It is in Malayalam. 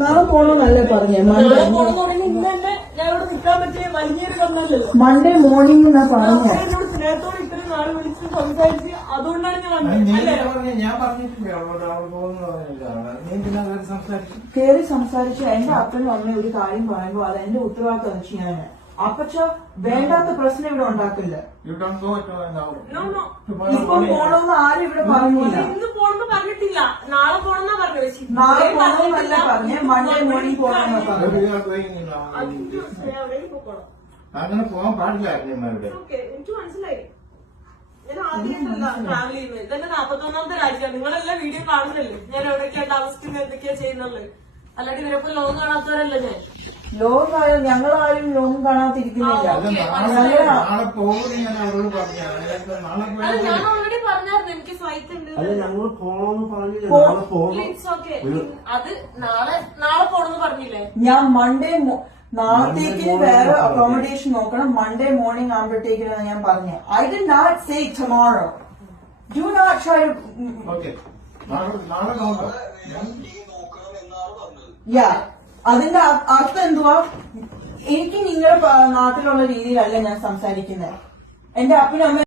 നാളെ പോണോന്നല്ലേ പറഞ്ഞേ? മൺഡേ മോർണിംഗ് എന്നാ പറഞ്ഞേ. കേറി സംസാരിച്ചു. എന്റെ അപ്പനും അമ്മയും ഒരു കാര്യം പറയുമ്പോ അത് എന്റെ ഉത്തരവാദിത്തം ചെയ്യാന്. അപ്പച്ച വേണ്ടാത്ത പ്രശ്നം ഇവിടെ ഉണ്ടാക്കില്ല. ഇപ്പൊ പോണോന്ന് ആരും ഇവിടെ പറഞ്ഞില്ല. നാളെ പോണോന്നല്ല പറഞ്ഞേ, മൺഡേ മോർണിംഗ് പോണെന്നാ പറഞ്ഞു. അങ്ങനെ പോകാൻ പാടില്ല. എനിക്ക് മനസ്സിലായി. ഞാൻ ആദ്യമായിട്ടല്ല ട്രാവൽ ചെയ്യുന്നത്. ഇതെന്നെ 41ാമത്തെ രാജ്യമാണ്. നിങ്ങളെല്ലാം വീഡിയോ കാണുന്നില്ലേ ഞാൻ എവിടെയൊക്കെയാ താമസിക്കുന്നത്, എന്തൊക്കെയാ ചെയ്യുന്നുള്ളത്. അല്ലാണ്ട് ഇവരൊക്കെ ലോകം കാണാത്തവരല്ല ഞാൻ. ലോകം ഞങ്ങളാരും ലോകം കാണാതിരിക്കുന്നില്ല. നാളെ പോകുന്നു ഞാൻ അവരോട് പറഞ്ഞു. ഞാൻ ഓൾറെഡി പറഞ്ഞായിരുന്നു എനിക്ക് ഫ്ലൈറ്റ് ഉണ്ട്. It's okay. അത് നാളെ പോണെന്ന് പറഞ്ഞില്ലേ? ഞാൻ മൺഡേ നാളത്തേക്കിന് വേറെ അക്കോമഡേഷൻ നോക്കണം. മൺഡേ മോർണിംഗ് ആകുമ്പോഴത്തേക്കിനാണ് ഞാൻ പറഞ്ഞത്. I did not say tomorrow. Do not try to. Yeah, അതിന്റെ അർത്ഥം എന്തുവാ? എനിക്ക് നിങ്ങളുടെ നാട്ടിലുള്ള രീതിയിലല്ല ഞാൻ സംസാരിക്കുന്നത്. എന്റെ അപ്പനും അമ്മ